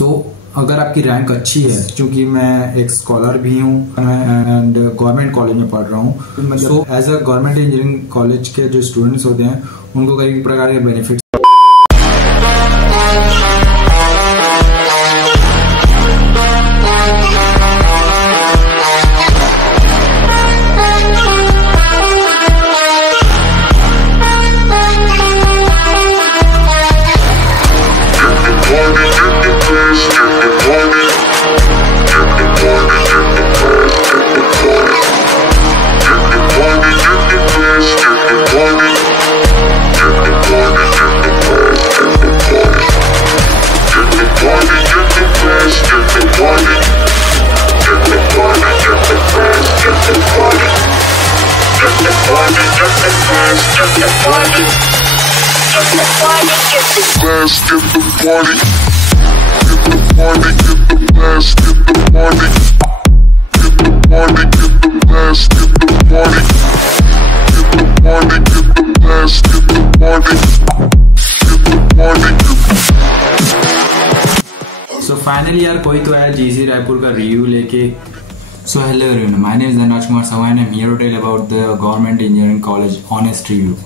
अगर आपकी रैंक अच्छी है, क्योंकि मैं एक स्कॉलर भी हूँ एंड गवर्नमेंट कॉलेज में पढ़ रहा हूँ, मतलब as a government engineering college के जो स्टूडेंट्स होते हैं उनको कई प्रकार के बेनिफिट सो फाइनली यार कोई तो आया जीसी रायपुर का रिव्यू लेके। So hello everyone, my name is Dhanraj Kumar Sawa and I'm here to tell about the Government Engineering College honest review.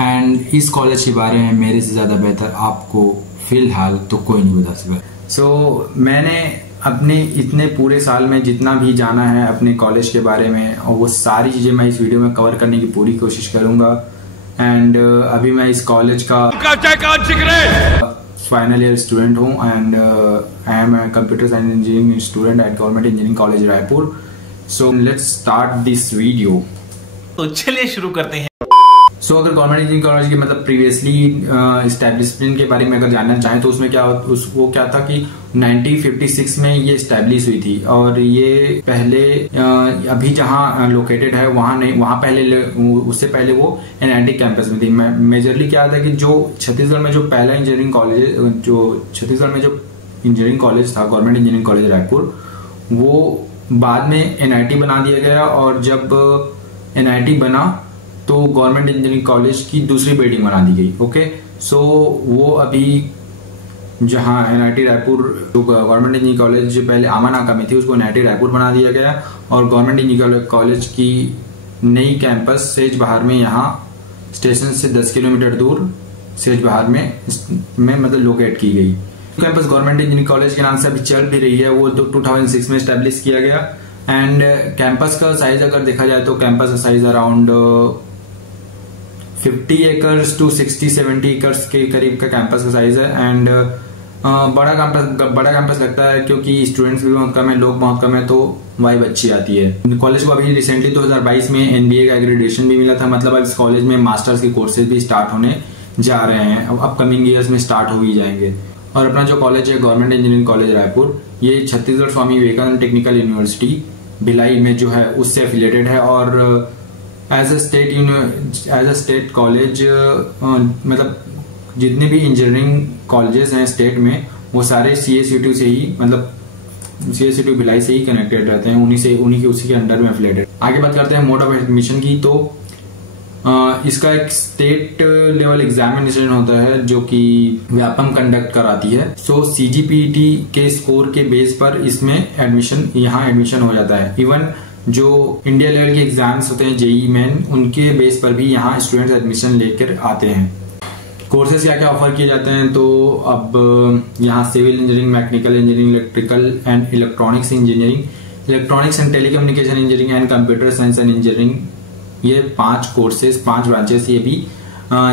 And इस कॉलेज के बारे में मेरे से ज़्यादा बेहतर आपको फिलहाल तो कोई नहीं बता सका। सो मैंने अपने इतने पूरे साल में जितना भी जाना है अपने कॉलेज के बारे में, और वो सारी चीज़ें मैं इस वीडियो में कवर करने की पूरी कोशिश करूँगा। एंड अभी मैं इस कॉलेज का फाइनल ईयर स्टूडेंट हूँ and I am computer science engineering student at government engineering college Raipur. So let's start this video. तो चलिए शुरू करते हैं। सो अगर गवर्नमेंट इंजीनियरिंग कॉलेज के मतलब प्रीवियसली इस्टेब्लिशमेंट के बारे में अगर जानना चाहें तो उसमें वो क्या था कि 1956 में ये इस्टेब्लिश हुई थी, और ये पहले अभी जहाँ लोकेटेड है वहाँ नहीं, वहाँ पहले उससे पहले वो एनआईटी कैंपस में थी। मेजरली क्या था कि जो छत्तीसगढ़ में जो पहला इंजीनियरिंग कॉलेज, जो छत्तीसगढ़ में जो इंजीनियरिंग कॉलेज था गवर्नमेंट इंजीनियरिंग कॉलेज रायपुर, वो बाद में एनआईटी बना दिया गया। और जब एनआईटी बना तो गवर्नमेंट इंजीनियरिंग कॉलेज की दूसरी बिल्डिंग बना दी गई। ओके, सो वो अभी जहां एनआईटी रायपुर, जो गवर्नमेंट इंजीनियरिंग कॉलेज पहले आमानाका में थी, उसको एनआईटी रायपुर बना दिया गया। और गवर्नमेंट इंजीनियरिंग कॉलेज की नई कैंपस सेज बहार में, यहाँ स्टेशन से 10 किलोमीटर दूर सेज बहार में मतलब लोकेट की गई। कैंपस गवर्नमेंट इंजीनियरिंग कॉलेज के नाम से अभी चल भी रही है, वो तो 2006 में स्टैब्लिश किया गया। एंड कैंपस का साइज अगर देखा जाए तो कैंपस का size around 50 acres to 60-70 acres के करीब का कैंपस का साइज है। एंड बड़ा कैंपस लगता है क्योंकि स्टूडेंट्स भी बहुत कम है, लोग बहुत कम है, तो वाइब अच्छी आती है। कॉलेज को अभी रिसेंटली 2022 में एनबीए का एग्रेडेशन भी मिला था, मतलब अब इस कॉलेज में मास्टर्स के कोर्सेज भी स्टार्ट होने जा रहे हैं, अब अपकमिंग ईयर्स में स्टार्ट हो ही जाएंगे। और अपना जो कॉलेज है गवर्नमेंट इंजीनियरिंग कॉलेज रायपुर, ये छत्तीसगढ़ स्वामी विवेकानंद टेक्निकल यूनिवर्सिटी भिलाई में जो है उससे एफिलेटेड है। और एज अ स्टेट कॉलेज मतलब जितने भी इंजीनियरिंग कॉलेजेस हैं स्टेट में, वो सारे CSUT से ही, मतलब CSUT भिलाई से ही कनेक्टेड रहते हैं, उसी के अंडर में एफिलेटेड। आगे बात करते हैं मोड ऑफ एडमिशन की। तो इसका एक स्टेट लेवल एग्जामिनेशन होता है जो कि व्यापम कंडक्ट कराती है। सो CGPT के स्कोर के बेस पर इसमें यहाँ एडमिशन हो जाता है। इवन जो इंडिया लेवल के एग्जाम्स होते हैं JEE मेन, उनके बेस पर भी यहाँ स्टूडेंट्स एडमिशन लेकर आते हैं। कोर्सेज क्या क्या ऑफर किए जाते हैं, तो अब यहाँ civil engineering, mechanical engineering, electrical and electronics engineering, electronics and telecommunication engineering and computer science and engineering, ये 5 ब्रांचेस ये भी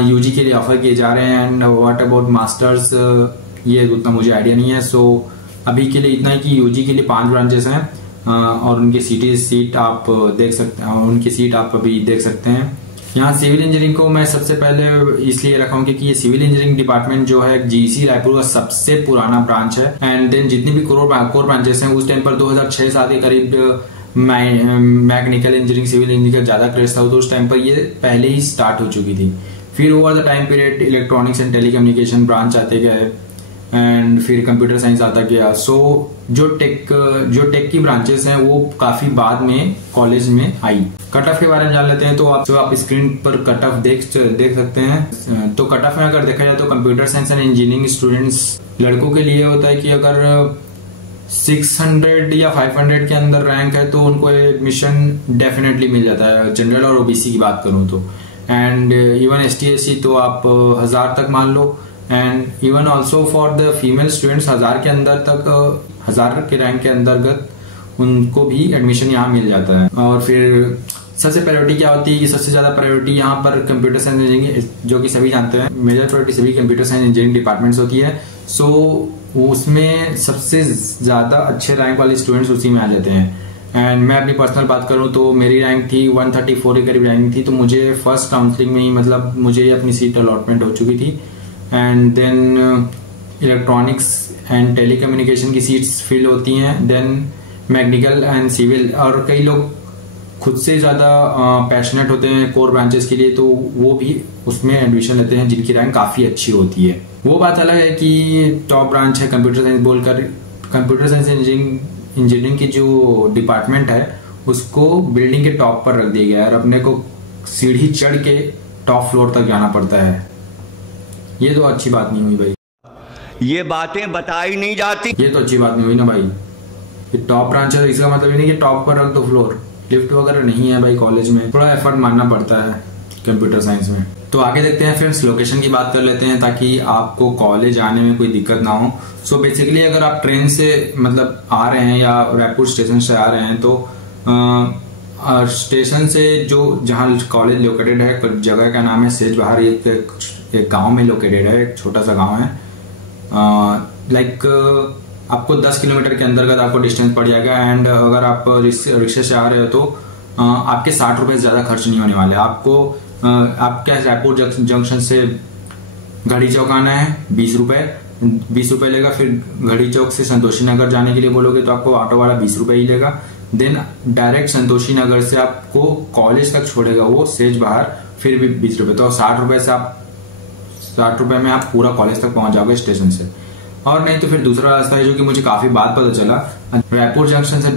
यूजी के लिए ऑफर किए जा रहे हैं। एंड व्हाट अबाउट मास्टर्स, ये उतना मुझे आइडिया नहीं है। सो अभी के लिए इतना ही कि यूजी के लिए 5 ब्रांचेस हैं और उनके सीट आप देख सकते हैं, उनकी सीट आप अभी देख सकते हैं। यहाँ सिविल इंजीनियरिंग को मैं सबसे पहले इसलिए रखा हूँ क्योंकि ये सिविल इंजीनियरिंग डिपार्टमेंट जो है जीसी रायपुर का सबसे पुराना ब्रांच है। एंड देन जितनी भी कोर ब्रांचेस हैं, उस टाइम पर 2006-7 के करीब मैकेनिकल इंजीनियरिंग, सिविल इंजीनियरिंग का ज्यादा क्रेज था, तो उस टाइम पर ये पहले ही स्टार्ट हो चुकी थी। फिर over the time period electronics and telecommunication branch आते गए, एंड फिर कंप्यूटर साइंस आता गया। सो जो टेक की ब्रांचेस हैं वो काफी बाद में कॉलेज में आई। कट ऑफ के बारे में जान लेते हैं। तो आप स्क्रीन पर कट ऑफ देख सकते हैं। तो कट ऑफ में अगर देखा जाए तो computer science and engineering students लड़कों के लिए होता है कि अगर 600 या 500 के अंदर रैंक है तो उनको एडमिशन डेफिनेटली मिल जाता है, जनरल और ओबीसी की बात करूं तो। एंड इवन ST/SC तो आप 1000 तक मान लो। And even also for the female students 1000 के अंदर तक, 1000 के रैंक के अंतर्गत उनको भी एडमिशन यहाँ मिल जाता है। और फिर सबसे प्रायोरिटी क्या होती है कि सबसे ज्यादा प्रायोरिटी यहाँ पर कंप्यूटर साइंस इंजीनियरिंग, जो कि सभी जानते हैं, मेजर प्रायोरिटी सभी कंप्यूटर साइंस इंजीनियरिंग डिपार्टमेंट्स होती है। सो उसमें सबसे ज्यादा अच्छे रैंक वाले स्टूडेंट्स उसी में आ जाते हैं। एंड मैं अपनी पर्सनल बात करूं तो मेरी रैंक थी 134 के करीब रैंक थी। तो मुझे फर्स्ट काउंसलिंग में ही मतलब मुझे अपनी सीट अलॉटमेंट हो चुकी थी। And then electronics and telecommunication की सीट्स फिल होती हैं। देन मैकेनिकल एंड सिविल, और कई लोग खुद से ज्यादा पैशनेट होते हैं कोर ब्रांचेस के लिए तो वो भी उसमें एडमिशन लेते हैं जिनकी रैंक काफी अच्छी होती है। वो बात अलग है कि टॉप ब्रांच है कंप्यूटर साइंस बोलकर, कंप्यूटर साइंस इंजीनियरिंग की जो डिपार्टमेंट है उसको बिल्डिंग के टॉप पर रख दिया गया है और अपने को सीढ़ी चढ़ के टॉप फ्लोर तक जाना पड़ता है। ये तो अच्छी बात नहीं हुई भाई, ये बातें बताई नहीं जाती। ये तो अच्छी बात नहीं हुई ना भाई। टॉप ब्रांच है इसका मतलब ये नहीं कि टॉप पर रख दो फ्लोर, लिफ्ट वगैरह नहीं है भाई कॉलेज में, थोड़ा एफर्ट मानना पड़ता है कंप्यूटर साइंस में। तो आगे देखते हैं फ्रेंड्स, लोकेशन की बात कर लेते हैं ताकि आपको कॉलेज आने में कोई दिक्कत ना हो। सो बेसिकली अगर आप ट्रेन से मतलब आ रहे हैं या रायपुर स्टेशन से आ रहे हैं तो स्टेशन से जो जहाँ कॉलेज लोकेटेड है, जगह का नाम है सेज बहार, एक गांव में लोकेटेड है, एक छोटा सा गांव है। लाइक आपको 10 किलोमीटर के अंतर्गत आपको डिस्टेंस पड़ जाएगा। एंड अगर आप रिक्शे से आ रहे हो तो आपके 60 रुपए से ज्यादा खर्च नहीं होने वाले। आपको आपके रायपुर जंक्शन से घड़ी चौक आना है, 20 रुपए लेगा। फिर घड़ी चौक से संतोषी नगर जाने के लिए बोलोगे तो आपको ऑटो वाला 20 रुपए ही लेगा। देन डायरेक्ट संतोषी नगर से आपको कॉलेज तक छोड़ेगा वो सेज बहार, फिर भी 20 रुपए। तो 60 रुपए में आप पूरा कॉलेज तक पहुंच जाओगे स्टेशन से। और नहीं तो फिर दूसरा रास्ता है जो कि मुझे काफी बाद पता चला, रायपुर जंक्शन से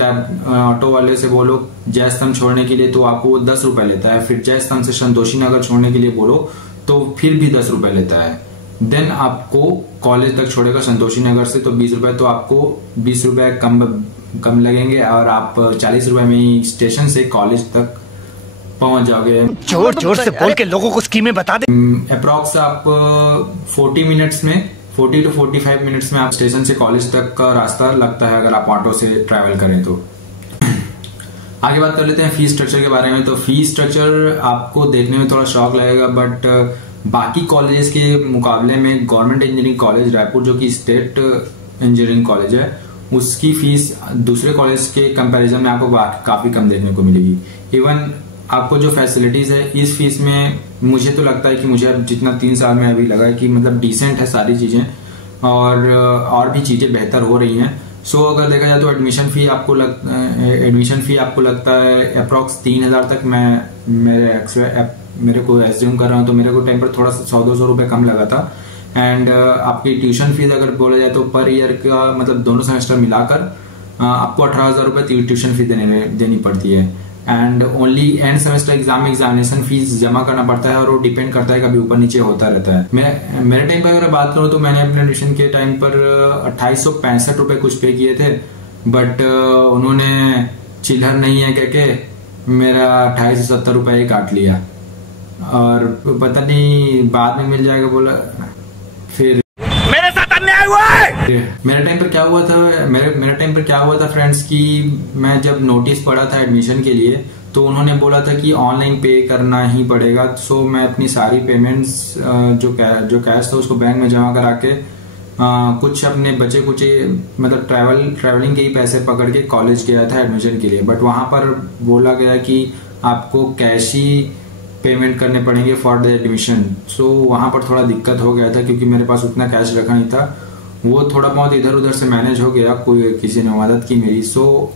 ऑटो वाले से बोलो जय स्तंभ छोड़ने के लिए तो आपको वो 10 रुपए लेता है। फिर जय स्तंभ से संतोषी नगर छोड़ने के लिए बोलो तो फिर भी 10 रुपए लेता है। देन आपको कॉलेज तक छोड़ेगा संतोषी नगर से तो 20 रुपए, तो आपको 20 रुपए कम लगेंगे और आप 40 रुपए में ही स्टेशन से कॉलेज तक पहुंच जाओगे। जोर जोर से बोल के लोगों को स्कीमें बता दे। अप्रॉक्स आप 40 to 45 मिनट्स में आप स्टेशन से कॉलेज तक का रास्ता लगता है अगर आप ऑटो से ट्रैवल करें तो। आगे बात कर लेते हैं फीस स्ट्रक्चर के बारे में। तो फीस स्ट्रक्चर आपको देखने में थोड़ा शॉक लगेगा, बट बाकी कॉलेजेस के मुकाबले में गवर्नमेंट इंजीनियरिंग कॉलेज रायपुर जो कि स्टेट इंजीनियरिंग कॉलेज है उसकी फीस दूसरे कॉलेज के कंपैरिजन में आपको काफी कम देखने को मिलेगी। इवन आपको जो फैसिलिटीज है इस फीस में मुझे तो लगता है कि मुझे अब जितना 3 साल में अभी लगा है कि मतलब डिसेंट है सारी चीजें और भी चीजें बेहतर हो रही हैं। सो अगर देखा जाए तो एडमिशन फी आपको लगता है अप्रॉक्स 3000 तक। मैं मेरे को एज्यूम कर रहा हूँ तो मेरे को टाइम पर थोड़ा सा 100-200 रुपए कम लगा था। एंड आपकी ट्यूशन फीस अगर बोला जाए तो पर ईयर का मतलब दोनों सेमेस्टर मिलाकर आपको 18,000 रुपए ट्यूशन फी देनी पड़ती है। And only end semester examination fees जमा करना पड़ता है और वो डिपेंड करता है, कभी ऊपर नीचे होता रहता है। मेरे टाइम पर अगर बात करूं तो मैंने अपने एडमिशन के टाइम पर 2865 रुपए कुछ पे किए थे, बट उन्होंने चिल्लर नहीं है कहके मेरा 2870 रुपए ही काट लिया और पता नहीं बाद में मिल जाएगा बोला। फिर मेरे साथ अन्याय हुआ है। मेरे टाइम पर क्या हुआ था फ्रेंड्स कि मैं जब नोटिस पड़ा था एडमिशन के लिए तो उन्होंने बोला था कि ऑनलाइन पे करना ही पड़ेगा। सो मैं अपनी सारी पेमेंट्स जो कैश था उसको बैंक में जमा करा के कुछ अपने बचे कुछ मतलब ट्रैवलिंग के ही पैसे पकड़ के कॉलेज गया था एडमिशन के लिए। बट वहां पर बोला गया कि आपको कैश ही पेमेंट करने पड़ेंगे फॉर द एडमिशन। सो वहां पर थोड़ा दिक्कत हो गया था क्योंकि मेरे पास उतना कैश रखा नहीं था। वो थोड़ा बहुत इधर उधर से मैनेज हो गया, कोई किसी ने मदद की मेरी। सो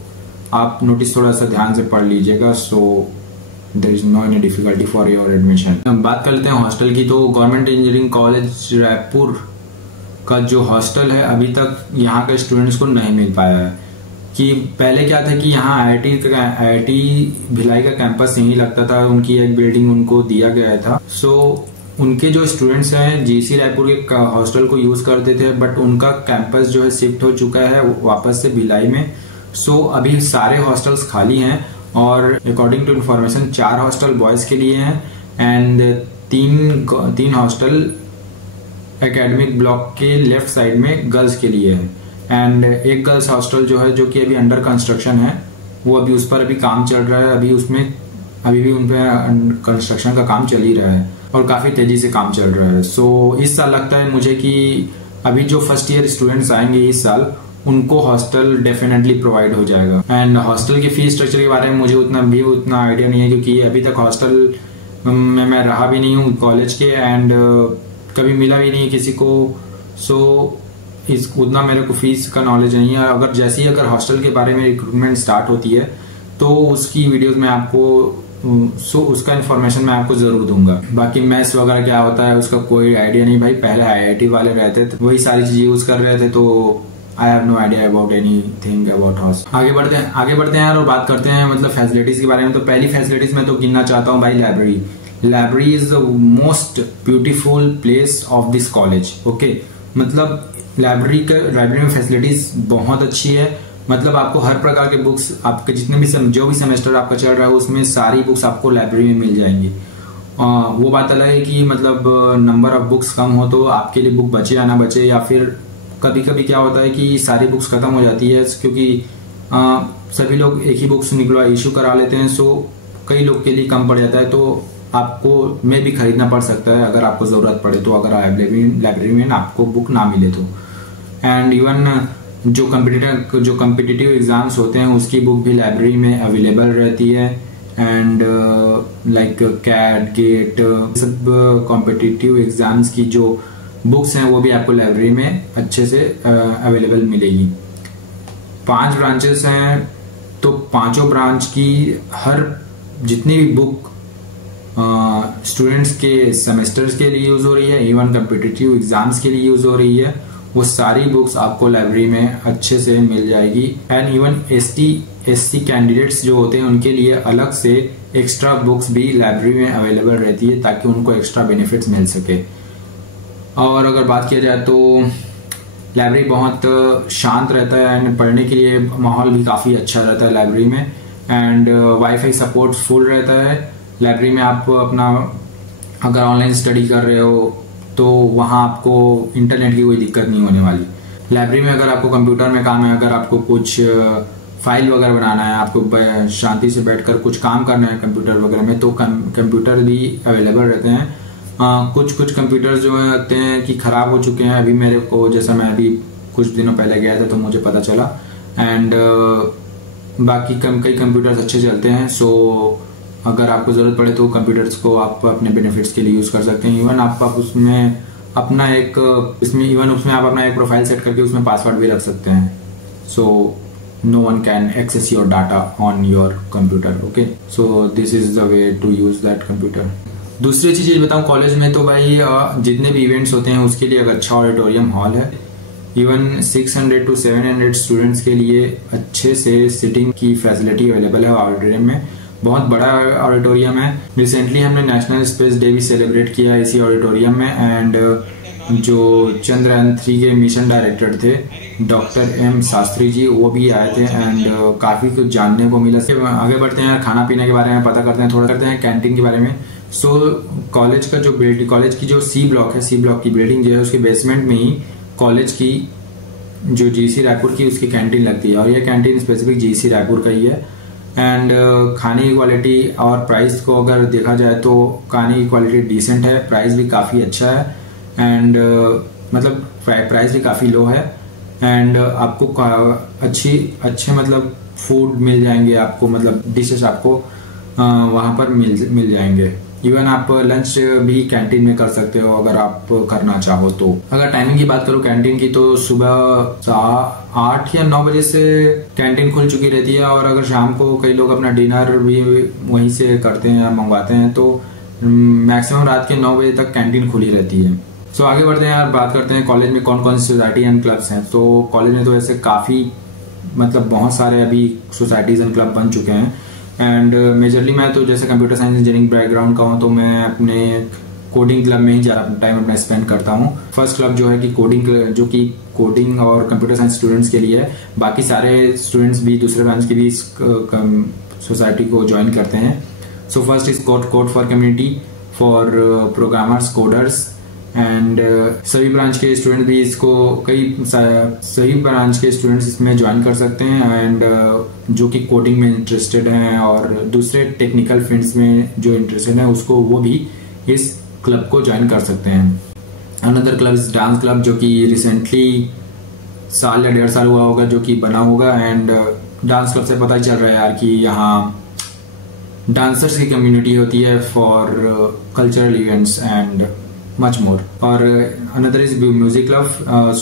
आप नोटिस थोड़ा सा ध्यान से पढ़ लीजिएगा। So there is no any difficulty for your admission. हम बात कर लेते हैं हॉस्टल की। तो गवर्नमेंट इंजीनियरिंग कॉलेज रायपुर का जो हॉस्टल है अभी तक यहाँ के स्टूडेंट्स को नहीं मिल पाया है। कि पहले क्या था कि यहाँ आईआईटी भिलाई का कैंपस यहीं लगता था, उनकी एक बिल्डिंग उनको दिया गया था। सो उनके जो स्टूडेंट्स हैं जीसी रायपुर के हॉस्टल को यूज करते थे, बट उनका कैंपस जो है शिफ्ट हो चुका है वापस से भिलाई में। सो अभी सारे हॉस्टल्स खाली हैं और according to information 4 hostel boys के लिए हैं एंड 3 हॉस्टल एकेडमिक ब्लॉक के लेफ्ट साइड में गर्ल्स के लिए है एंड एक गर्ल्स हॉस्टल जो है जो कि अभी अंडर कंस्ट्रक्शन है, वो अभी उस पर अभी काम चल रहा है। अभी भी उन पे कंस्ट्रक्शन का काम चल ही रहा है और काफी तेजी से काम चल रहा है। सो इस साल लगता है मुझे कि अभी जो फर्स्ट ईयर स्टूडेंट्स आएंगे इस साल उनको हॉस्टल डेफिनेटली प्रोवाइड हो जाएगा। एंड हॉस्टल की फीस स्ट्रक्चर के बारे में मुझे उतना आइडिया नहीं है, क्योंकि अभी तक हॉस्टल में मैं रहा भी नहीं हूँ कॉलेज के एंड कभी मिला भी नहीं किसी को। सो उतना मेरे को फीस का नॉलेज नहीं है। अगर हॉस्टल के बारे में रिक्रूटमेंट स्टार्ट होती है तो उसकी वीडियोस में आपको उसका इन्फॉर्मेशन मैं आपको जरूर दूंगा। बाकी मैथ्स वगैरह क्या होता है उसका कोई आइडिया नहीं भाई, पहले आईआईटी वाले रहते थे वही सारी चीजें यूज कर रहे थे, तो I have no idea about anything about hostel. आगे बढ़ते हैं यार और बात करते हैं मतलब फैसिलिटीज के बारे में। तो पहली फैसिलिटीज में तो गिनना चाहता हूँ भाई library is the most beautiful place of this college. Okay, मतलब लाइब्रेरी में फैसिलिटीज बहुत अच्छी है। मतलब आपको हर प्रकार के बुक्स आपके जितने भी जो भी सेमेस्टर आपका चल रहा है उसमें सारी बुक्स आपको लाइब्रेरी में मिल जाएंगी। वो बात अलग है कि मतलब नंबर ऑफ बुक्स कम हो तो आपके लिए बुक बचे या ना बचे, या फिर कभी कभी क्या होता है कि सारी बुक्स खत्म हो जाती है क्योंकि सभी लोग एक ही बुक्स इशू करा लेते हैं। सो कई लोग के लिए कम पड़ जाता है, तो आपको में भी खरीदना पड़ सकता है अगर आपको जरूरत पड़े तो, अगर लाइब्रेरी में आपको बुक ना मिले तो। एंड इवन जो कॉम्पिटिटिव एग्जाम्स होते हैं उसकी बुक भी लाइब्रेरी में अवेलेबल रहती है। एंड लाइक कैट गेट सब कॉम्पिटिटिव एग्जाम्स की जो बुक्स हैं वो भी आपको लाइब्रेरी में अच्छे से अवेलेबल मिलेगी। 5 ब्रांचेस हैं, तो 5 ब्रांच की हर जितनी भी बुक स्टूडेंट्स के सेमेस्टर्स के लिए यूज हो रही है, इवन कॉम्पिटिटिव एग्जाम्स के लिए यूज हो रही है, वो सारी बुक्स आपको लाइब्रेरी में अच्छे से मिल जाएगी। एंड इवन एससी कैंडिडेट्स जो होते हैं उनके लिए अलग से एक्स्ट्रा बुक्स भी लाइब्रेरी में अवेलेबल रहती है ताकि उनको एक्स्ट्रा बेनिफिट्स मिल सके। और अगर बात किया जाए तो लाइब्रेरी बहुत शांत रहता है एंड पढ़ने के लिए माहौल भी काफ़ी अच्छा रहता है लाइब्रेरी में। एंड वाईफाई सपोर्ट फुल रहता है लाइब्रेरी में। आप अपना अगर ऑनलाइन स्टडी कर रहे हो तो वहाँ आपको इंटरनेट की कोई दिक्कत नहीं होने वाली। लाइब्रेरी में अगर आपको कंप्यूटर में काम है, अगर आपको कुछ फाइल वगैरह बनाना है, आपको शांति से बैठकर कुछ काम करना है कंप्यूटर वगैरह में, तो कंप्यूटर भी अवेलेबल रहते हैं। कुछ कंप्यूटर जो होते हैं कि खराब हो चुके हैं अभी मेरे को, जैसा मैं अभी कुछ दिनों पहले गया था तो मुझे पता चला। एंड बाकी कई कंप्यूटर्स अच्छे चलते हैं। सो अगर आपको जरूरत पड़े तो कंप्यूटर्स को आप अपने बेनिफिट्स के लिए यूज कर सकते हैं। इवन आप उसमें अपना एक प्रोफाइल सेट करके उसमें पासवर्ड भी रख सकते हैं। So no one can access your data on your computer. Okay, so this is the way to use that computer. दूसरी चीज ये बताऊं, कॉलेज में तो भाई जितने भी इवेंट्स होते हैं उसके लिए एक अच्छा ऑडिटोरियम हॉल है। इवन 600 to 700 स्टूडेंट्स के लिए अच्छे से सिटिंग की फैसिलिटी अवेलेबल है ऑडिटोरियम में। बहुत बड़ा ऑडिटोरियम है। रिसेंटली हमने नेशनल स्पेस डे भी सेलिब्रेट किया इसी ऑडिटोरियम में। एंड जो चंद्रयान 3 के मिशन डायरेक्टर थे डॉक्टर एम शास्त्री जी, वो भी आए थे एंड काफी कुछ जानने को मिला। आगे बढ़ते हैं, खाना पीने के बारे में पता करते हैं, थोड़ा करते हैं कैंटीन के बारे में। सो कॉलेज की जो सी ब्लॉक है, सी ब्लॉक की बिल्डिंग जो है उसके बेसमेंट में ही कॉलेज की जो जीसी रायपुर की उसकी कैंटीन लगती है और ये कैंटीन स्पेसिफिक जीसी रायपुर का ही है। एंड खाने की क्वालिटी और प्राइस को अगर देखा जाए तो खाने की क्वालिटी डिसेंट है, प्राइस भी काफ़ी अच्छा है। एंड मतलब प्राइस भी काफ़ी लो है एंड आपको अच्छे मतलब फूड मिल जाएंगे आपको, मतलब डिशेस आपको वहाँ पर मिल जाएंगे। इवन आप लंच भी कैंटीन में कर सकते हो अगर आप करना चाहो तो। अगर टाइमिंग की बात करूँ कैंटीन की, तो सुबह 8 या 9 बजे से कैंटीन खुल चुकी रहती है और अगर शाम को कई लोग अपना डिनर भी वहीं से करते हैं या मंगवाते हैं तो मैक्सिमम रात के 9 बजे तक कैंटीन खुली रहती है। सो आगे बढ़ते हैं यार, बात करते हैं कॉलेज में कौन कौन सी सोसाइटी एंड क्लब्स हैं। तो कॉलेज में तो ऐसे काफ़ी मतलब बहुत सारे अभी सोसाइटीज़ एंड क्लब बन चुके हैं। एंड मेजरली मैं तो जैसे कंप्यूटर साइंस इंजीनियरिंग बैकग्राउंड का हूँ, तो मैं अपने कोडिंग क्लब में ही ज़्यादा टाइम अपना स्पेंड करता हूँ। फर्स्ट क्लब जो है कि कोडिंग और कंप्यूटर साइंस स्टूडेंट्स के लिए है। बाकी सारे स्टूडेंट्स भी दूसरे ब्रांच के भी इस सोसाइटी को ज्वाइन करते हैं। So first is code for community for programmers, coders and सभी ब्रांच के स्टूडेंट भी इसको सभी ब्रांच के स्टूडेंट्स इसमें ज्वाइन कर सकते हैं। एंड जो कि कोडिंग में इंटरेस्टेड हैं और दूसरे टेक्निकल फील्ड्स में जो इंटरेस्टेड हैं उसको वो भी इस क्लब को ज्वाइन कर सकते हैं। Another club is dance club, जो कि रिसेंटली साल या 1.5 साल हुआ होगा जो कि बना होगा। एंड डांस क्लब से पता ही चल रहा है यार कि यहाँ डांसर्स की कम्युनिटी होती है for cultural events and much more. और another is music club.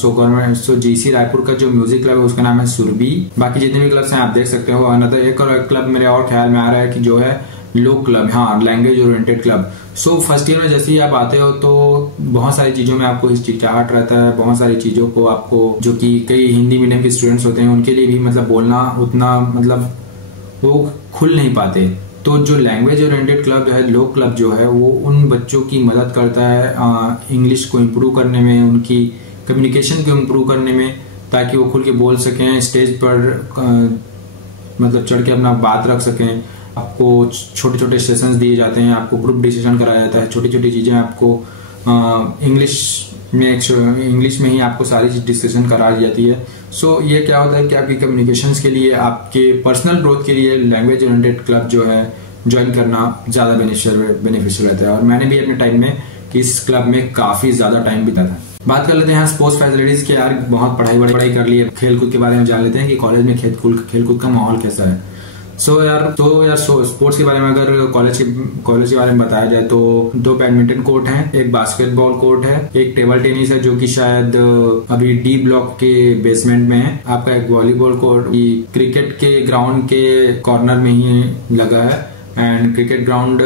So GC Raipur का जो म्यूजिक क्लब है उसका नाम है सुरभि। बाकी जितने भी क्लब्स हैं आप देख सकते हो। अनदर एक और क्लब मेरे और ख्याल में आ रहा है कि जो है लोक क्लब, हाँ, language oriented club. So first year में जैसे ही आप आते हो तो बहुत सारी चीजों में आपको हिचकिचाहट रहता है, बहुत सारी चीजों को आपको, जो कि कई हिंदी मीडियम के स्टूडेंट्स होते हैं उनके लिए भी मतलब बोलना उतना मतलब वो खुल नहीं पाते। तो जो लैंग्वेज ओरिएंटेड क्लब है, लोक क्लब जो है, वो उन बच्चों की मदद करता है इंग्लिश को इम्प्रूव करने में, उनकी कम्युनिकेशन को इम्प्रूव करने में, ताकि वो खुल के बोल सकें, स्टेज पर मतलब चढ़ के अपना बात रख सकें। आपको छोटे छोटे सेशंस दिए जाते हैं, आपको ग्रुप डिस्कशन कराया जाता है, छोटी छोटी चीजें आपको इंग्लिश में ही आपको सारी चीज डिस्कशन कराई जाती है। सो ये क्या होता है कि आपकी कम्युनिकेशंस के लिए, आपके पर्सनल ग्रोथ के लिए लैंग्वेज ओरिएंटेड क्लब जो है ज्वाइन करना ज्यादा बेनिफिशियल रहता है। और मैंने भी अपने टाइम में इस क्लब में काफी ज्यादा टाइम बिताया था। बात कर लेते हैं स्पोर्ट्स फैसिलिटीज के। यार बहुत पढ़ाई कर ली है, खेलकूद के बारे में जान लेते हैं कि कॉलेज में खेलकूद का माहौल कैसा है। सो स्पोर्ट्स के बारे में अगर कॉलेज के बारे में बताया जाए तो 2 बैडमिंटन कोर्ट हैं, एक बास्केटबॉल कोर्ट है, एक टेबल टेनिस है जो कि शायद अभी डी ब्लॉक के बेसमेंट में है, आपका एक वॉलीबॉल कोर्ट क्रिकेट के ग्राउंड के कॉर्नर में ही लगा है। एंड क्रिकेट ग्राउंड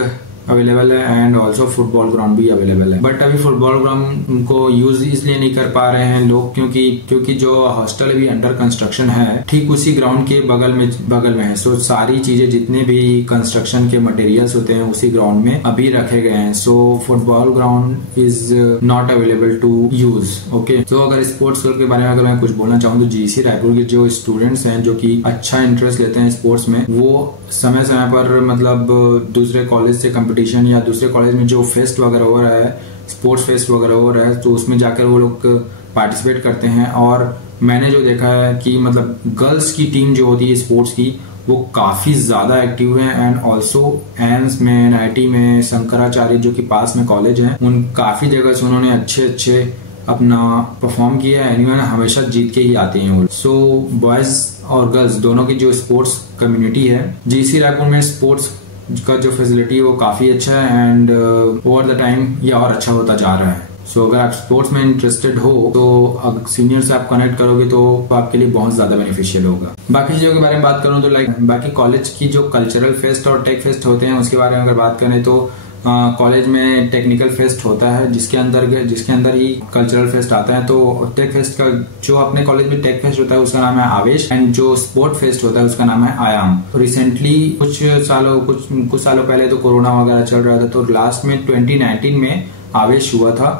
अवेलेबल है एंड ऑल्सो फुटबॉल ग्राउंड भी अवेलेबल है। बट अभी फुटबॉल ग्राउंड को यूज इसलिए नहीं कर पा रहे हैं लोग क्योंकि जो हॉस्टल अभी अंडर कंस्ट्रक्शन है ठीक उसी ग्राउंड के बगल में है। सो सारी चीजें जितने भी कंस्ट्रक्शन के मटेरियल्स होते हैं उसी ग्राउंड में अभी रखे गए हैं। So football ground is not available to use. Okay, तो अगर स्पोर्ट्स के बारे में अगर मैं कुछ बोलना चाहूँ तो जीसी रायपुर के जो स्टूडेंट्स हैं जो कि अच्छा इंटरेस्ट लेते हैं स्पोर्ट्स में, वो समय पर मतलब दूसरे कॉलेज से कंपटीशन या दूसरे कॉलेज में जो फेस्ट वगैरह हो रहा है, स्पोर्ट्स फेस्ट वगैरह हो रहा है, तो उसमें जाकर वो लोग पार्टिसिपेट करते हैं। और मैंने जो देखा है कि मतलब गर्ल्स की टीम जो होती है स्पोर्ट्स की, वो काफी ज्यादा एक्टिव है। एंड ऑल्सो एम्स में, NIT में, शंकराचार्य जो कि पास में कॉलेज है, उन काफी जगह से उन्होंने अच्छे अपना परफॉर्म किया है। एनीवे हमेशा जीत के ही आते हैं वो। सो बॉयज और गर्ल्स दोनों की जो स्पोर्ट्स कम्युनिटी है जीसी रायपुर में, स्पोर्ट्स का जो फैसिलिटी है वो काफी अच्छा है। एंड ओवर द टाइम ये और अच्छा होता जा रहा है। सो अगर आप स्पोर्ट्स में इंटरेस्टेड हो तो अगर सीनियर से आप कनेक्ट करोगे तो आपके लिए बहुत ज्यादा बेनिफिशियल होगा। बाकी चीजों के बारे में बात करूं तो बाकी कॉलेज की जो कल्चरल फेस्ट और टेक फेस्ट होते हैं उसके बारे में अगर बात करें तो कॉलेज में टेक्निकल फेस्ट होता है जिसके अंदर ही कल्चरल फेस्ट आता है। तो टेक फेस्ट का जो अपने कॉलेज में टेक फेस्ट होता है उसका नाम है आवेश, एंड जो स्पोर्ट फेस्ट होता है उसका नाम है आयाम। रिसेंटली कुछ सालों पहले तो कोरोना वगैरह चल रहा था, तो लास्ट में 2019 में आवेश हुआ था,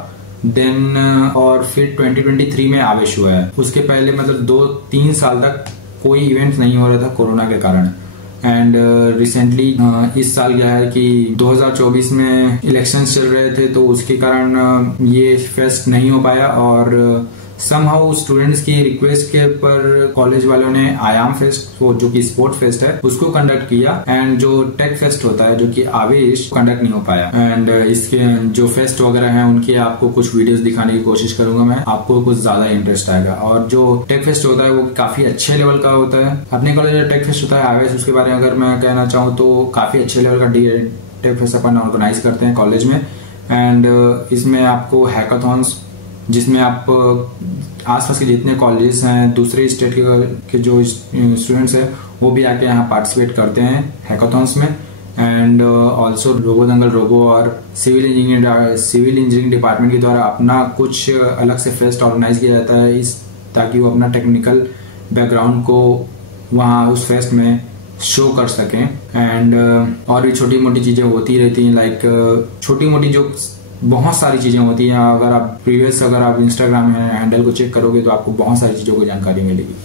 देन और फिर 2023 में आवेश हुआ है। उसके पहले मतलब 2-3 साल तक कोई इवेंट नहीं हो रहा था कोरोना के कारण। एंड रिसेंटली इस साल क्या है कि 2024 में इलेक्शंस चल रहे थे, तो उसके कारण ये फेस्ट नहीं हो पाया। और समहाउ स्टूडेंट्स की रिक्वेस्ट के पर कॉलेज वालों ने आयाम फेस्ट, वो जो कि स्पोर्ट फेस्ट है, उसको कंडक्ट किया। एंड जो टेक फेस्ट होता है जो कि आवेश, कंडक्ट नहीं हो पाया। एंड इसके जो फेस्ट वगैरह हैं उनकी आपको कुछ वीडियोस दिखाने की कोशिश करूंगा मैं, आपको कुछ ज्यादा इंटरेस्ट आएगा। और जो टेक फेस्ट होता है वो काफी अच्छे लेवल का होता है। अपने कॉलेज में टेक फेस्ट होता है आवेश, उसके बारे में अगर मैं कहना चाहूँ तो काफी अच्छे लेवल का टेक फेस्ट अपन ऑर्गेनाइज करते हैं कॉलेज में। एंड इसमें आपको हैकाथॉन्स, जिसमें आप आसपास के जितने कॉलेजेस हैं, दूसरे स्टेट के जो स्टूडेंट्स हैं वो भी आके यहाँ पार्टिसिपेट करते हैं हैकाथॉन्स में। एंड ऑल्सो रोबो दंगल रोबो और सिविल इंजीनियरिंग डिपार्टमेंट के द्वारा अपना कुछ अलग से फेस्ट ऑर्गेनाइज किया जाता है ताकि वो अपना टेक्निकल बैकग्राउंड को वहाँ उस फेस्ट में शो कर सकें। एंड और भी छोटी मोटी चीजें होती रहती हैं, लाइक छोटी मोटी जो बहुत सारी चीजें होती हैं। अगर आप इंस्टाग्राम हैंडल को चेक करोगे तो आपको बहुत सारी चीजों की जानकारी मिलेगी।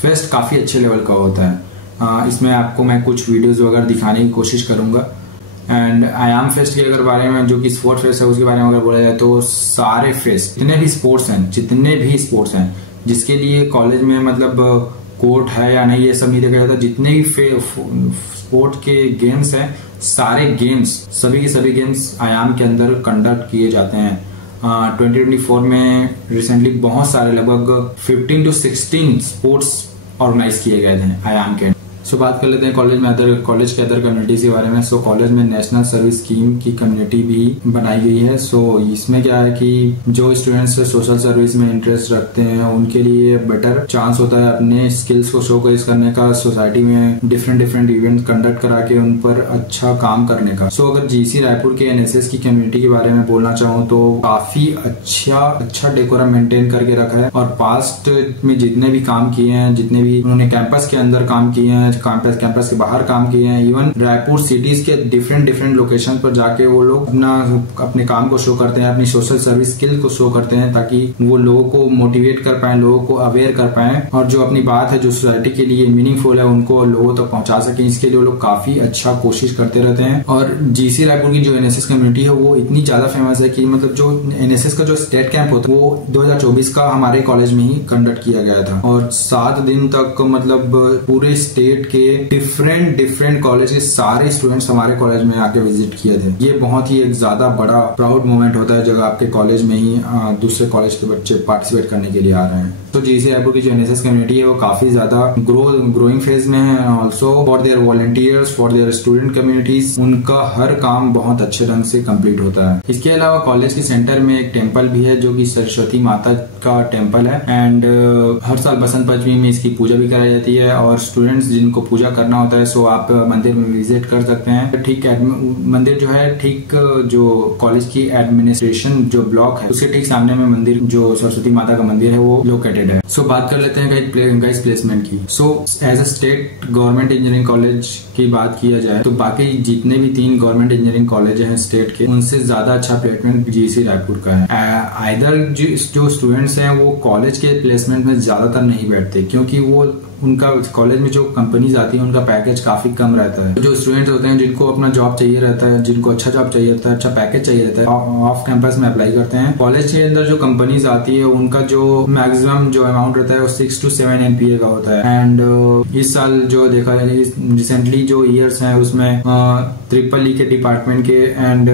फेस्ट काफी अच्छे लेवल का होता है। इसमें आपको मैं कुछ वीडियोस वगैरह दिखाने की कोशिश करूंगा। एंड आयाम फेस्ट के अगर बारे में, जो कि स्पोर्ट फेस्ट है, उसके बारे में अगर बोला जाए तो सारे फेस्ट जितने भी स्पोर्ट्स हैं जिसके लिए कॉलेज में मतलब कोर्ट है या नहीं ये सब नहीं देखा जाता। जितने भी स्पोर्ट के गेम्स हैं, सारे गेम्स, सभी के सभी गेम्स आयाम के अंदर कंडक्ट किए जाते हैं। 2024 में रिसेंटली बहुत सारे लगभग 15 to 16 स्पोर्ट्स ऑर्गेनाइज किए गए थे आयाम के। सो बात कर लेते हैं कॉलेज के अदर कम्युनिटीज के बारे में। सो कॉलेज में नेशनल सर्विस स्कीम की कम्युनिटी भी बनाई गई है। सो इसमें क्या है कि जो स्टूडेंट्स सोशल सर्विस में इंटरेस्ट रखते हैं उनके लिए बेटर चांस होता है अपने स्किल्स को शोकेस करने का, सोसाइटी में डिफरेंट इवेंट कंडक्ट करा के उन पर अच्छा काम करने का। सो अगर जीसी रायपुर के एनएसएस की कम्युनिटी के बारे में बोलना चाहूँ तो काफी अच्छा डेकोरम मेंटेन करके रखा है। और पास्ट में जितने भी काम किए हैं, जितने भी उन्होंने कैंपस के अंदर काम किए हैं, कैंपस के बाहर काम किए हैं, इवन रायपुर सिटीज के डिफरेंट लोकेशन पर जाके वो लोग अपने काम को शो करते हैं, अपनी सोशल सर्विस स्किल को शो करते हैं ताकि वो लोगों को मोटिवेट कर पाए, लोगों को अवेयर कर पाए और जो अपनी बात है जो सोसाइटी के लिए मीनिंगफुल है उनको लोगों तक पहुंचा सके। इसके लिए वो लोग काफी अच्छा कोशिश करते रहते हैं। और जीसी रायपुर की जो एनएसएस कम्युनिटी है वो इतनी ज्यादा फेमस है कि मतलब जो एनएसएस का जो स्टेट कैंप होता है वो 2024 का हमारे कॉलेज में ही कंडक्ट किया गया था और 7 दिन तक मतलब पूरे स्टेट के डिफरेंट कॉलेज के सारे स्टूडेंट्स हमारे कॉलेज में आके विजिट किए थे। ये बहुत ही एक ज्यादा बड़ा प्राउड मोमेंट होता है जब आपके कॉलेज में ही दूसरे कॉलेज के बच्चे पार्टिसिपेट करने के लिए आ रहे हैं। तो जीसी रायपुर की जो एनएसएस कम्युनिटी है वो काफी ज्यादा ग्रोइंग फेज में है। Also for their volunteers, for their student communities, उनका हर काम बहुत अच्छे ढंग से कंप्लीट होता है। इसके अलावा कॉलेज के सेंटर में एक टेम्पल भी है जो कि सरस्वती माता का टेम्पल है। एंड हर साल बसंत पंचमी में इसकी पूजा भी कराई जाती है और स्टूडेंट्स जिनको पूजा करना होता है सो आप मंदिर में विजिट कर सकते हैं। ठीक मंदिर जो है, ठीक जो कॉलेज की एडमिनिस्ट्रेशन जो ब्लॉक है उसके ठीक सामने में मंदिर, जो सरस्वती माता का मंदिर है, वो लोकेटेड है। सो बात कर लेते हैं गाइस प्लेसमेंट की। So as a state government engineering college की बात किया जाए तो बाकी जितने भी 3 गवर्नमेंट इंजीनियरिंग कॉलेज हैं स्टेट के, उनसे ज्यादा अच्छा प्लेसमेंट जीसी रायपुर का है। आइदर जो स्टूडेंट्स हैं वो कॉलेज के प्लेसमेंट में ज्यादातर नहीं बैठते क्योंकि वो उनका कॉलेज में जो कंपनीज आती है उनका पैकेज काफी कम रहता है। जो स्टूडेंट्स होते हैं जिनको अपना जॉब चाहिए रहता है, जिनको अच्छा जॉब चाहिए रहता है, अच्छा पैकेज चाहिए रहता है, ऑफ कैंपस में अप्लाई करते हैं। कॉलेज के अंदर जो कंपनीज आती है उनका जो मैक्सिमम जो अमाउंट रहता है वो 6 to 7 NPA का होता है। एंड इस साल जो देखा जाए रिसेंटली जो ईयर्स हैं उसमें ट्रिपल ई के डिपार्टमेंट के and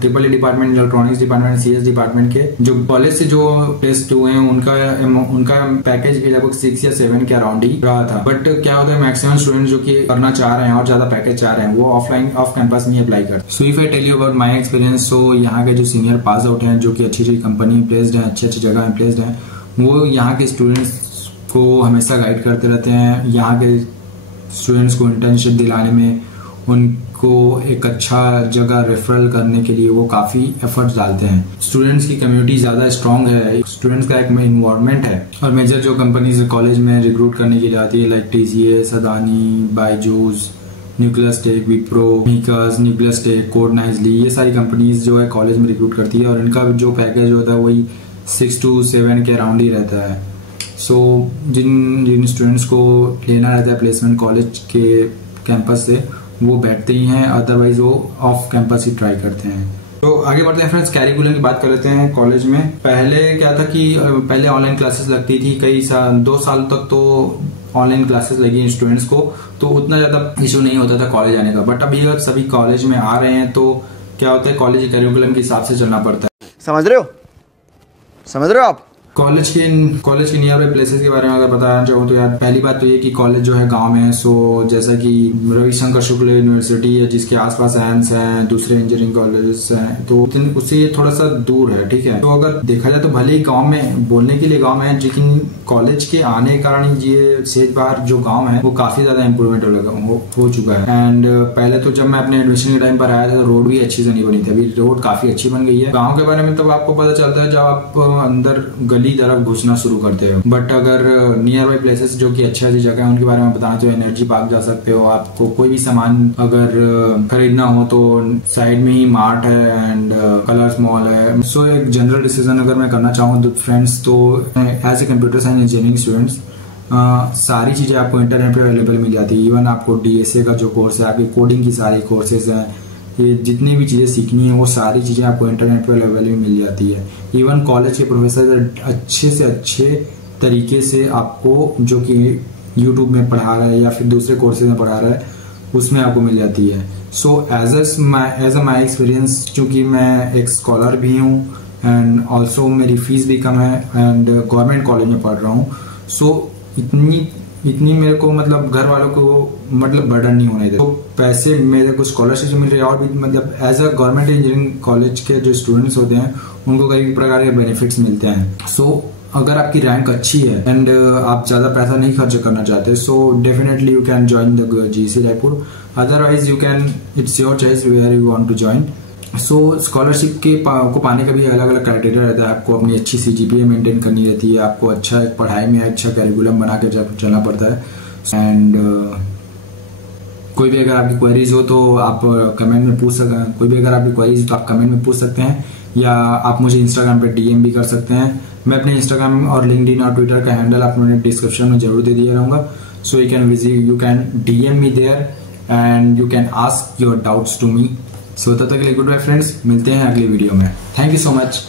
triple E department, electronics department, CS department के जो कॉलेज से जो टेस्ट हुए हैं उनका पैकेज भी लगभग 6 या 7 के अराउंड ही रहा था। बट क्या होता है मैक्सिमम स्टूडेंट जो कि करना चाह रहे हैं और ज्यादा पैकेज चाह रहे हैं वो ऑफ कैंपस में अप्लाई करते हैं। So if I tell you about my experience, so यहाँ के जो सीनियर पास आउट हैं जो कि अच्छी कंपनी में प्लेस्ड हैं, अच्छी जगह में प्लेस्ड हैं, वो यहाँ के स्टूडेंट्स को हमेशा गाइड करते रहते हैं। यहाँ के स्टूडेंट्स को इंटर्नशिप दिलाने में, उनको एक अच्छा जगह रेफरल करने के लिए वो काफी एफर्ट्स डालते हैं। स्टूडेंट्स की कम्युनिटी ज्यादा स्ट्रांग है, स्टूडेंट्स का एक इन्वायरमेंट है और मेजर जो कंपनीज कॉलेज में रिक्रूट करने के लिए आती है like TCS, Adani, Byju's, nucleus tech, Wipro, मिकास, न्यूक्लियस टेक, कोड नाइजली, ये सारी कंपनीज जो है कॉलेज में रिक्रूट करती है और इनका जो पैकेज होता है वही 6 to 7 के अराउंड ही रहता है। सो जिन स्टूडेंट्स को लेना रहता है प्लेसमेंट कॉलेज के कैंपस से वो बैठते ही हैं, अदरवाइज वो ऑफ कैंपस ही ट्राई करते हैं। तो आगे बढ़ते हैं फ्रेंड्स, कैरिकुलम की बात कर लेते हैं। कॉलेज में पहले क्या था कि पहले ऑनलाइन क्लासेस लगती थी, 2 साल तक तो ऑनलाइन क्लासेस लगी स्टूडेंट्स को, तो उतना ज्यादा इशू नहीं होता था कॉलेज आने का। बट अभी अगर सभी कॉलेज में आ रहे हैं तो क्या होता है कॉलेज कैरिकुलम के हिसाब से चलना पड़ता है। समझ रहे हो आप? कॉलेज के नियर बाई प्लेसेस के बारे में अगर बताना चाहूँ तो यार पहली बात तो ये कि कॉलेज जो है गांव में है। सो जैसा कि रविशंकर शुक्ल यूनिवर्सिटी है जिसके आसपास एम्स हैं, दूसरे इंजीनियरिंग कॉलेजेस हैं, तो उससे ये थोड़ा सा दूर है, ठीक है। तो अगर देखा जाए तो भले ही गाँव में बोलने के लिए गाँव में है, लेकिन कॉलेज के आने के कारण ये सेज बाहर जो गाँव है वो काफी ज्यादा इम्प्रूवमेंट हो चुका है। एंड पहले तो जब मैं अपने एडमिशन के टाइम पर आया था तो रोड भी अच्छी से नहीं बनी थी, अभी रोड काफी अच्छी बन गई है। गाँव के बारे में तब आपको पता चलता है जब आप अंदर गली तरफ घुसना शुरू करते हो। बट अगर नियर बाई प्लेसेस जो कि अच्छी अच्छी जगह है उनके बारे में बताना तो एनर्जी पार्क जा सकते हो। आपको कोई भी सामान अगर खरीदना हो तो साइड में ही मार्ट है एंड कलर्स मॉल है। सो एक जनरल डिसीजन अगर मैं करना चाहूँ तो फ्रेंड्स, तो as a computer science engineering students सारी चीजें आपको इंटरनेट पे अवेलेबल मिल जाती है। इवन आपको डीएसए का जो कोर्स है, आपकी कोडिंग की सारी कोर्सेज हैं, ये जितनी भी चीज़ें सीखनी है वो सारी चीज़ें आपको इंटरनेट पर अवेलेबल मिल जाती है। इवन कॉलेज के प्रोफेसर अच्छे से अच्छे तरीके से आपको जो कि यूट्यूब में पढ़ा रहा है या फिर दूसरे कोर्सेज में पढ़ा रहा है उसमें आपको मिल जाती है। सो एज अ माई एक्सपीरियंस, क्योंकि मैं एक स्कॉलर भी हूँ एंड ऑल्सो मेरी फीस भी कम है एंड गवर्नमेंट कॉलेज में पढ़ रहा हूँ। सो इतनी मेरे को मतलब घर वालों को मतलब बर्डन नहीं होने देते। तो पैसे मेरे को स्कॉलरशिप मिल रही है और भी मतलब as a government engineering college के जो स्टूडेंट्स होते हैं उनको कई प्रकार के बेनिफिट्स मिलते हैं। सो अगर आपकी रैंक अच्छी है एंड आप ज्यादा पैसा नहीं खर्च करना चाहते, so definitely you can join the GC Raipur. Otherwise you can, it's your choice where you want to join. So scholarship को पाने का भी अलग अलग क्राइटेरिया रहता है। आपको अपनी अच्छी CGPA मेंटेन करनी रहती है, आपको अच्छा पढ़ाई में अच्छा कैरिकुलम बना के चलना पड़ता है। एंड कोई भी अगर आपकी क्वेरीज हो तो आप कमेंट में पूछ सकते हैं। कोई भी अगर आपकी क्वेरीज हो तो आप कमेंट में पूछ सकते हैं या आप मुझे इंस्टाग्राम पे DM भी कर सकते हैं। मैं अपने इंस्टाग्राम और लिंक्डइन और ट्विटर का हैंडल आपने डिस्क्रिप्शन में जरूर दे दिया रहूंगा। So you can DM me there and you can ask your doubts to me. So तब तक के लिए गुड बाय फ्रेंड्स, मिलते हैं अगली वीडियो में। Thank you so much.